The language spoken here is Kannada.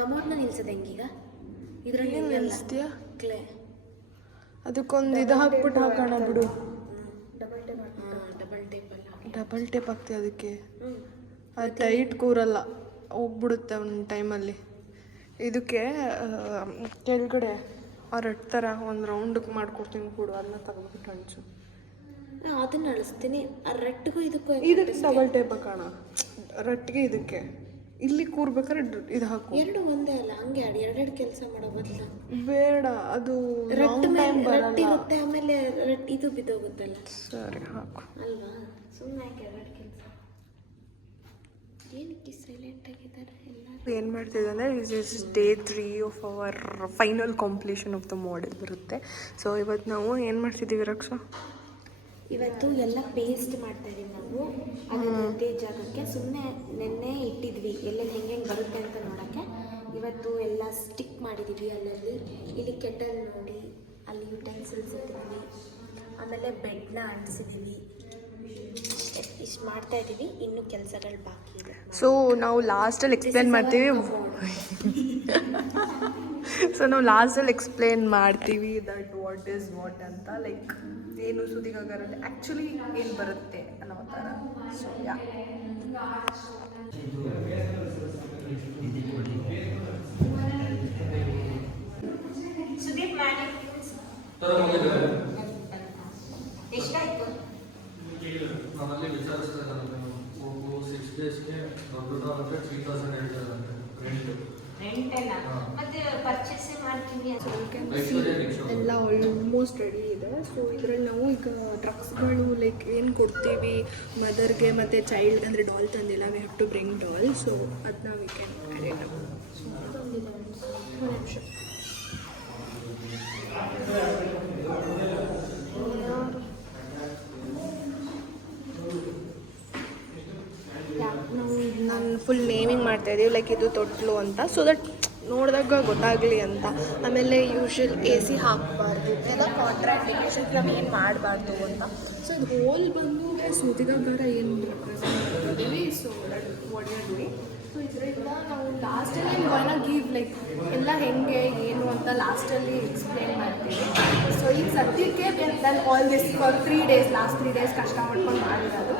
ಕಮೋಡ್ನ ನಿಲ್ಸೋದು ಹೆಂಗೀಗ? ಇದರಲ್ಲಿ ನಿಲ್ಲಿಸ್ತೀಯಾ? ಕ್ಲೇ ಅದಕ್ಕೊಂದು ಇದು ಹಾಕ್ಬಿಟ್ಟು ಹಾಕೋಣ ಬಿಡು. ಡಬಲ್ ಟೇಪ್ ಅಲ್ಲ, ಡಬಲ್ ಟೇಪ್ ಹಾಕ್ತೀವಿ ಅದಕ್ಕೆ. ಅದು ಟೈಟ್ ಕೂರಲ್ಲ, ಹೋಗ್ಬಿಡುತ್ತೆ ಒಂದು ಟೈಮಲ್ಲಿ. ಇದಕ್ಕೆ ಕೆಳಗಡೆ ಆ ರೆಡ್ ಥರ ಒಂದು ರೌಂಡಕ್ಕೆ ಮಾಡ್ಕೊಡ್ತೀನಿ ಕೊಡು, ಅದನ್ನ ತೆಗೆದ್ಬಿಟ್ಟು ಅಂಚು. ಅದನ್ನು ಅಳಿಸ್ತೀನಿ. ಆ ರೆಟ್ಗೂ ಇದಕ್ಕೆ ಡಬಲ್ ಟೇಪ್ ಹಾಕೋಣ. ರಟ್ಟಿಗೆ ಇದಕ್ಕೆ ಇಲ್ಲಿ ಕೂರ್ಬೇಕಾದ್ರೆ ಇದು ಹಾಕು. ಎರಡು ಒಂದೇ ಅಲ್ಲ, ಹಂಗೆ ಎರಡೆರಡು ಕೆಲಸ ಮಾಡೋ ಬದಲು ಬೇಡ, ಅದು ಇರುತ್ತೆ, ಆಮೇಲೆ ಇದು ಬಿದ್ದೋಗುತ್ತಲ್ಲ. ಸರಿ ಹಾಕು ಅಲ್ವಾ? ಸುಮ್ಮನೆ ಯಾಕೆ ಎರಡು ಕೆಲಸ? ಏನಕ್ಕೆ ಸೈಲೆಂಟ್ ಆಗಿದ್ದಾರೆ ಎಲ್ಲ? ಏನು ಮಾಡ್ತಿದ್ದೆ ಅಂದರೆ is day 3 of our final completion of the model ಬರುತ್ತೆ. ಸೊ ಇವತ್ತು ನಾವು ಏನು ಮಾಡ್ತಿದ್ದೀವಿ ರಕ್ಷಾ? ಇವತ್ತು ಎಲ್ಲ ಪೇಸ್ಟ್ ಮಾಡ್ತಾಯಿದ್ದೀವಿ ನಾವು. ಅದೇ ಜಾಗಕ್ಕೆ ಸುಮ್ಮನೆ ನೆನ್ನೆ ಇಟ್ಟಿದ್ವಿ ಎಲ್ಲೆಲ್ಲಿ ಹೆಂಗೆ ಬರುತ್ತೆ ಅಂತ ನೋಡೋಕ್ಕೆ. ಇವತ್ತು ಎಲ್ಲ ಸ್ಟಿಕ್ ಮಾಡಿದ್ದೀವಿ ಅಲ್ಲಲ್ಲಿ. ಇಲ್ಲಿ ಕೆಟಲ್ ನೋಡಿ, ಅಲ್ಲಿ ಯುಟೆನ್ಸಿಲ್ಸ್ ಇಟ್ಟಿದ್ದೀವಿ, ಆಮೇಲೆ ಬೆಡ್ನ ಅಂಟಿಸಿದ್ದೀವಿ. ಇಷ್ಟು ಮಾಡ್ತಾಯಿದ್ದೀವಿ, ಇನ್ನೂ ಕೆಲಸಗಳು ಬಾಕಿ ಇದೆ. ಸೊ ನಾವು ಲಾಸ್ಟಲ್ಲಿ ಎಕ್ಸ್ಪ್ಲೇನ್ ಮಾಡ್ತೀವಿ. ಸೊ ನಾವು ಲಾಸ್ಟಲ್ಲಿ ಎಕ್ಸ್ಪ್ಲೇನ್ ಮಾಡ್ತೀವಿ ದಟ್ ವಾಟ್ ಈಸ್ ವಾಟ್ ಅಂತ, ಲೈಕ್ ಏನು ಸುದ್ದಿಗಾಗರಲ್ಲಿ ಆ್ಯಕ್ಚುಲಿ ಏನು ಬರುತ್ತೆ ಅನ್ನೋ ಥರ. ಸೊ ಯಾ ಎಷ್ಟಾಯಿತು? ನಮ್ಮಲ್ಲಿ ವಿಚಾರಿಸ್ತಾರೆ 6 ಡೇಸ್ಗೆ 3,000 ಹೇಳ್ತಾರೆ ರೆಂಟೆಲ್ಲ ಮತ್ತೆ ಪರ್ಚೇಸ್ ಮಾಡ್ತೀವಿ. ಎಲ್ಲ ಆಲ್ಮೋಸ್ಟ್ ರೆಡಿ ಇದೆ. ಸೊ ಇದರಲ್ಲಿ ನಾವು ಈಗ ಡ್ರಗ್ಸ್ಗಳು ಲೈಕ್ ಏನು ಕೊಡ್ತೀವಿ ಮದರ್ಗೆ ಮತ್ತು ಚೈಲ್ಡ್ ಅಂದರೆ ಡಾಲ್ ತಂದಿಲ್ಲ, we have to bring doll. So ಅದನ್ನ ವಿ ಕ್ಯಾನ್ ಕ್ಯಾರಿ ನಾವು. ಒಂದು ನಿಮಿಷ. ನಾನು ಫುಲ್ ನೇಮಿಂಗ್ ಮಾಡ್ತಾಯಿದ್ದೀವಿ, ಲೈಕ್ ಇದು ತೊಟ್ಲು ಅಂತ, ಸೊ ದಟ್ ನೋಡಿದಾಗ ಗೊತ್ತಾಗಲಿ ಅಂತ. ಆಮೇಲೆ ಯೂಶ್ವಲ್ AC ಹಾಕಬಾರ್ದು, ಎಲ್ಲ ಕಾಂಟ್ರಾಂಡಿಕೇಶನ್ಸ್ ನಾವು ಏನು ಮಾಡಬಾರ್ದು ಅಂತ. ಸೊ ಇದು ಹೋಲ್ ಬಂದು ಸೂತಿಗಾಗಾರ ಏನು ರೆಪ್ರೆಸೆಂಟ್ ಮಾಡ್ತಿದ್ದೀವಿ. So that what you are doing. So ಇದರಿಂದ ನಾವು ಲಾಸ್ಟಲ್ಲಿ ಗೋನ ಗಿವ್ ಲೈಕ್ ಎಲ್ಲ ಹೆಂಗೆ ಏನು ಅಂತ ಲಾಸ್ಟಲ್ಲಿ ಎಕ್ಸ್ಪ್ಲೇನ್ ಮಾಡ್ತೀವಿ. ಸೊ ಈಗ ಸದ್ಯಕ್ಕೆ then all this for 3 days, last 3 days ಕಷ್ಟ ಮಾಡ್ಕೊಂಡು ಮಾಡಿರೋದು.